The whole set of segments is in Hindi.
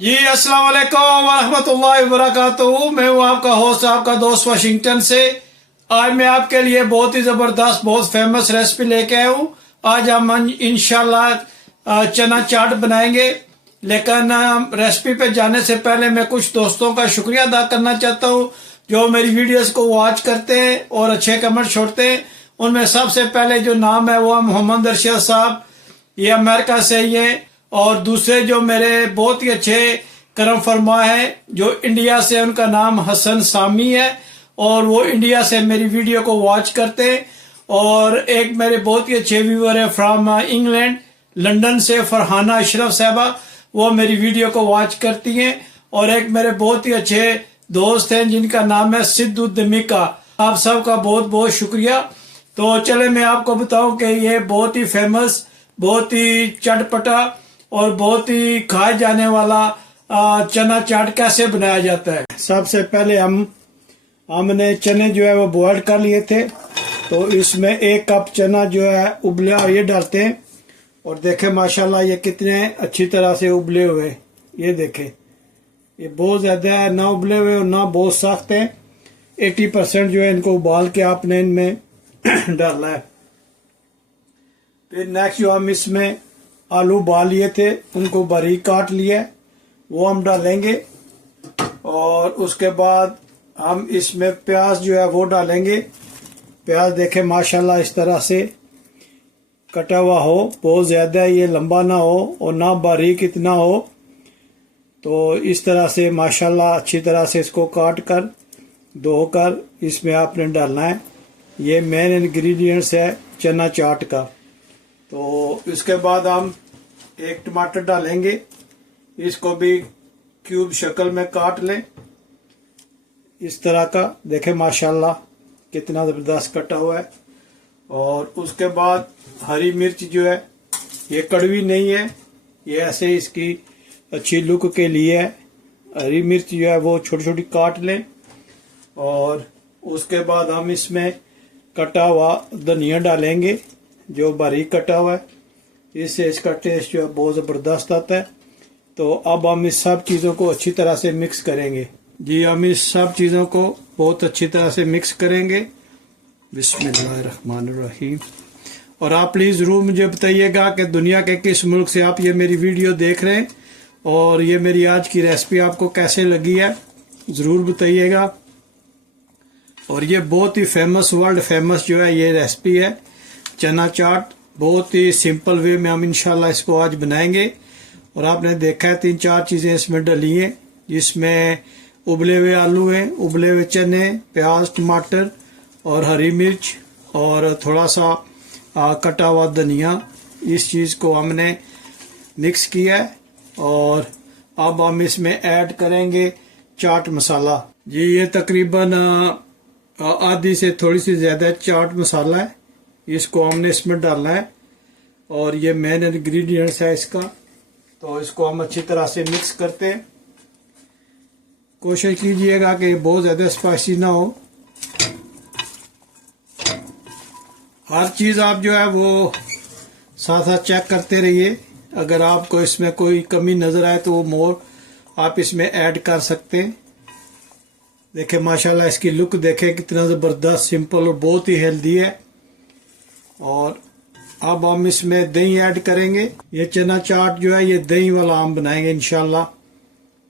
जी अस्सलाम वालेकुम वरहमतुल्लाहि वबरकातुहू। मैं हूँ आपका होस्ट, आपका दोस्त वाशिंगटन से। आज मैं आपके लिए बहुत ही ज़बरदस्त, बहुत फेमस रेसिपी लेके आया हूँ। आज हम इंशाल्लाह चना चाट बनाएंगे। लेकिन रेसिपी पे जाने से पहले मैं कुछ दोस्तों का शुक्रिया अदा करना चाहता हूँ जो मेरी वीडियोस को वॉच करते हैं और अच्छे कमेंट छोड़ते हैं। उनमें सबसे पहले जो नाम है वो है मोहम्मद अरशद साहब, ये अमेरिका से ही है। और दूसरे जो मेरे बहुत ही अच्छे करम फरमा है जो इंडिया से, उनका नाम हसन सामी है और वो इंडिया से मेरी वीडियो को वॉच करते हैं। और एक मेरे बहुत ही अच्छे व्यूअर है फ्रॉम इंग्लैंड, लंदन से फरहाना अशरफ साहबा, वो मेरी वीडियो को वॉच करती हैं। और एक मेरे बहुत ही अच्छे दोस्त हैं जिनका नाम है सिद्धू दमिका। आप सबका बहुत बहुत शुक्रिया। तो चले मैं आपको बताऊं कि ये बहुत ही फेमस, बहुत ही चटपटा और बहुत ही खाए जाने वाला चना चाट कैसे बनाया जाता है। सबसे पहले हमने चने जो है वो बॉयल कर लिए थे। तो इसमें 1 कप चना जो है उबला ये डालते हैं। और देखें माशाल्लाह ये कितने अच्छी तरह से उबले हुए, ये देखें, ये बहुत ज़्यादा है, ना उबले हुए और ना बहुत सख्त हैं। 80% जो है इनको उबाल के आपने इनमें डालना है। फिर नेक्स्ट जो हम इसमें आलू उबाल लिए थे उनको बारीक काट लिया, वो हम डालेंगे। और उसके बाद हम इसमें प्याज जो है वो डालेंगे। प्याज देखें माशाल्लाह इस तरह से कटा हुआ हो, बहुत ज़्यादा ये लंबा ना हो और ना बारीक इतना हो। तो इस तरह से माशाल्लाह अच्छी तरह से इसको काट कर धोकर इसमें आपने डालना है। ये मेन इंग्रेडिएंट्स है चना चाट का। तो इसके बाद हम 1 टमाटर डालेंगे, इसको भी क्यूब शक्ल में काट लें इस तरह का। देखें माशाल्लाह कितना ज़बरदस्त कटा हुआ है। और उसके बाद हरी मिर्च जो है ये कड़वी नहीं है, ये ऐसे इसकी अच्छी लुक के लिए है। हरी मिर्च जो है वो छोटी छोटी काट लें। और उसके बाद हम इसमें कटा हुआ धनिया डालेंगे जो बारीक कटा हुआ है, इससे इसका टेस्ट जो है बहुत ज़बरदस्त आता है। तो अब हम इस सब चीज़ों को अच्छी तरह से मिक्स करेंगे। जी हम इस सब चीज़ों को बहुत अच्छी तरह से मिक्स करेंगे। बिस्मिल्लाहिर्रहमानिर्रहीम। और आप प्लीज़ ज़रूर मुझे बताइएगा कि दुनिया के किस मुल्क से आप ये मेरी वीडियो देख रहे हैं और ये मेरी आज की रेसिपी आपको कैसे लगी है, ज़रूर बताइएगा। और ये बहुत ही फेमस, वर्ल्ड फेमस जो है ये रेसिपी है चना चाट। बहुत ही सिंपल वे में हम इंशाल्लाह इसको आज बनाएंगे। और आपने देखा है 3-4 चीज़ें इसमें डली हैं, जिसमें उबले हुए आलू हैं, उबले हुए चने, प्याज, टमाटर और हरी मिर्च और थोड़ा सा कटा हुआ धनिया। इस चीज़ को हमने मिक्स किया है। और अब हम इसमें ऐड करेंगे चाट मसाला। जी ये तकरीबन आधी से थोड़ी सी ज़्यादा चाट मसाला है, इसको हमने इसमें डालना है। और ये मेन इंग्रेडिएंट्स है इसका। तो इसको हम अच्छी तरह से मिक्स करते हैं। कोशिश कीजिएगा कि बहुत ज़्यादा स्पाइसी ना हो। हर चीज़ आप जो है वो साथ साथ चेक करते रहिए। अगर आपको इसमें कोई कमी नज़र आए तो वो मोर आप इसमें ऐड कर सकते हैं। देखें माशाल्लाह इसकी लुक देखें कितना ज़बरदस्त, सिंपल और बहुत ही हेल्दी है। और अब हम इसमें दही ऐड करेंगे। ये चना चाट जो है ये दही वाला हम बनाएंगे इंशाल्लाह।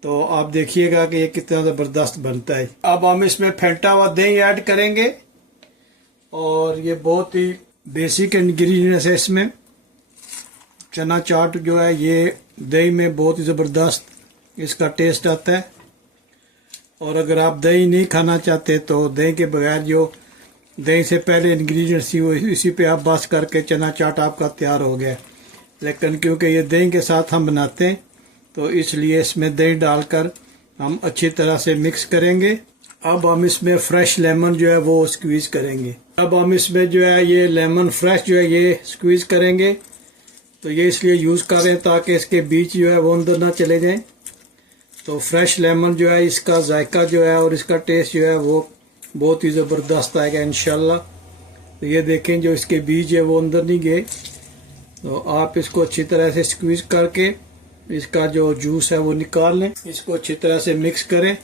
तो आप देखिएगा कि ये कितना ज़बरदस्त बनता है। अब हम इसमें फेंटा हुआ दही ऐड करेंगे। और ये बहुत ही बेसिक इंग्रेडिएंट्स है इसमें। चना चाट जो है ये दही में बहुत ही ज़बरदस्त इसका टेस्ट आता है। और अगर आप दही नहीं खाना चाहते तो दही के बगैर जो दही से पहले इंग्रेडिएंट्स थी वो इसी पे आप बस करके चना चाट आपका तैयार हो गया। लेकिन क्योंकि ये दही के साथ हम बनाते हैं तो इसलिए इसमें दही डालकर हम अच्छी तरह से मिक्स करेंगे। अब हम इसमें फ्रेश लेमन जो है वो स्क्वीज़ करेंगे। अब हम इसमें जो है ये लेमन फ्रेश जो है ये स्क्वीज़ करेंगे। तो ये इसलिए यूज़ कर रहे हैं ताकि इसके बीज जो है वो अंदर ना चले जाएं। तो फ्रेश लेमन जो है इसका जायका जो है और इसका टेस्ट जो है वो बहुत ही ज़बरदस्त आएगा इंशाल्लाह। तो ये देखें जो इसके बीज है वो अंदर नहीं गए। तो आप इसको अच्छी तरह से स्क्वीज़ करके इसका जो जूस है वो निकाल लें। इसको अच्छी तरह से मिक्स करें।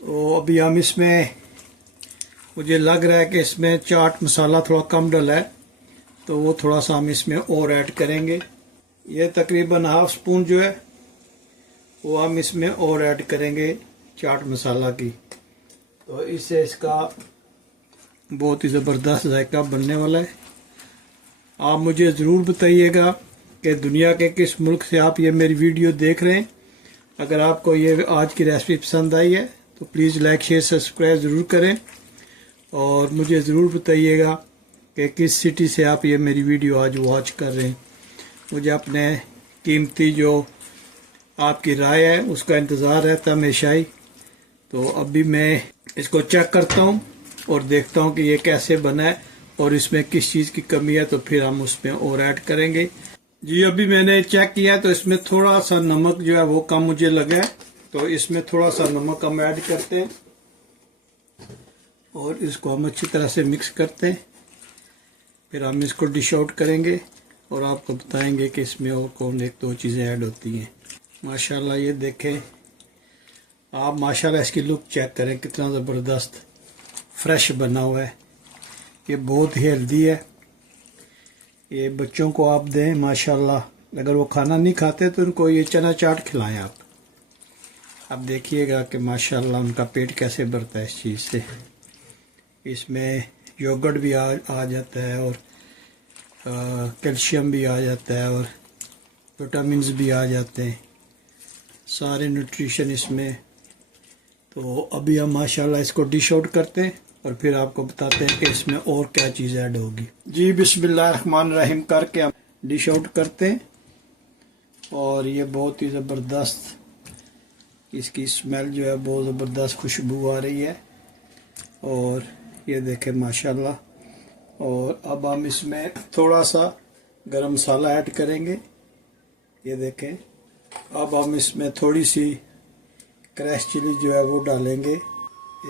तो अभी हम इसमें, मुझे लग रहा है कि इसमें चाट मसाला थोड़ा कम डला है, तो वो थोड़ा सा हम इसमें और ऐड करेंगे। ये तकरीबन हाफ स्पून जो है वो हम इसमें और ऐड करेंगे चाट मसाला की। तो इससे इसका बहुत ही ज़बरदस्त जायका बनने वाला है। आप मुझे ज़रूर बताइएगा कि दुनिया के किस मुल्क से आप ये मेरी वीडियो देख रहे हैं। अगर आपको ये आज की रेसिपी पसंद आई है तो प्लीज़ लाइक शेयर सब्सक्राइब ज़रूर करें, और मुझे ज़रूर बताइएगा कि किस सिटी से आप ये मेरी वीडियो आज वॉच कर रहे हैं। मुझे अपने कीमती जो आपकी राय है उसका इंतज़ार रहता है हमेशा ही। तो अभी मैं इसको चेक करता हूँ और देखता हूँ कि ये कैसे बना है और इसमें किस चीज़ की कमी है, तो फिर हम उसमें और ऐड करेंगे। जी अभी मैंने चेक किया तो इसमें थोड़ा सा नमक जो है वो कम मुझे लगा है, तो इसमें थोड़ा सा नमक हम ऐड करते हैं और इसको हम अच्छी तरह से मिक्स करते हैं। फिर हम इसको डिश आउट करेंगे और आपको बताएंगे कि इसमें और कौन एक दो चीज़ें ऐड होती हैं। माशाल्लाह ये देखें आप, माशाल्लाह इसकी लुक चेक करें, कितना ज़बरदस्त फ्रेश बना हुआ है। ये बहुत ही हेल्दी है, ये बच्चों को आप दें माशाल्लाह। अगर वो खाना नहीं खाते तो उनको ये चना चाट खिलाएं आप। अब देखिएगा कि माशाल्लाह उनका पेट कैसे भरता है इस चीज़ से। इसमें योगर्ट भी आ जाता है और कैल्शियम भी आ जाता है और विटामिन्स भी आ जाते हैं, सारे न्यूट्रिशन इसमें। तो अभी हम माशाल्लाह इसको डिश आउट करते हैं और फिर आपको बताते हैं कि इसमें और क्या चीज़ ऐड होगी। जी बिस्मिल्लाहिर्रहमानिर्रहीम करके हम डिश आउट करते हैं। और ये बहुत ही ज़बरदस्त, इसकी स्मेल जो है बहुत ज़बरदस्त खुशबू आ रही है। और ये देखें माशाल्लाह। और अब हम इसमें थोड़ा सा गरम मसाला ऐड करेंगे। ये देखें, अब हम इसमें थोड़ी सी क्रश चिली जो है वो डालेंगे,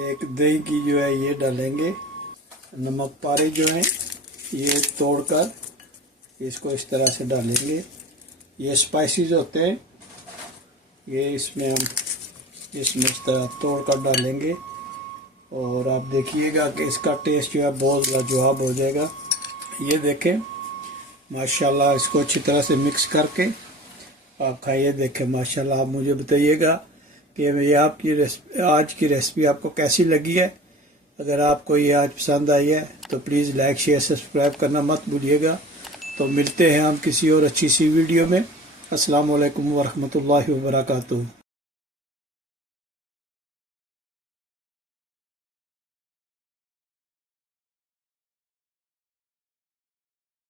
एक दही की जो है ये डालेंगे, नमक पारे जो है ये तोड़कर इसको इस तरह से डालेंगे। ये स्पाइसेस होते हैं, ये इसमें हम इस तरह तोड़कर डालेंगे। और आप देखिएगा कि इसका टेस्ट जो है बहुत लाजवाब हो जाएगा। ये देखें माशाल्लाह, इसको अच्छी तरह से मिक्स करके आप खाइए। देखें माशाल्लाह, आप मुझे बताइएगा कि ये आपकी आज की रेसिपी आपको कैसी लगी है। अगर आपको ये आज पसंद आई है तो प्लीज़ लाइक शेयर सब्सक्राइब करना मत भूलिएगा। तो मिलते हैं हम किसी और अच्छी सी वीडियो में। अस्सलाम वालेकुम वरहमतुल्लाहि वबरकातुहू।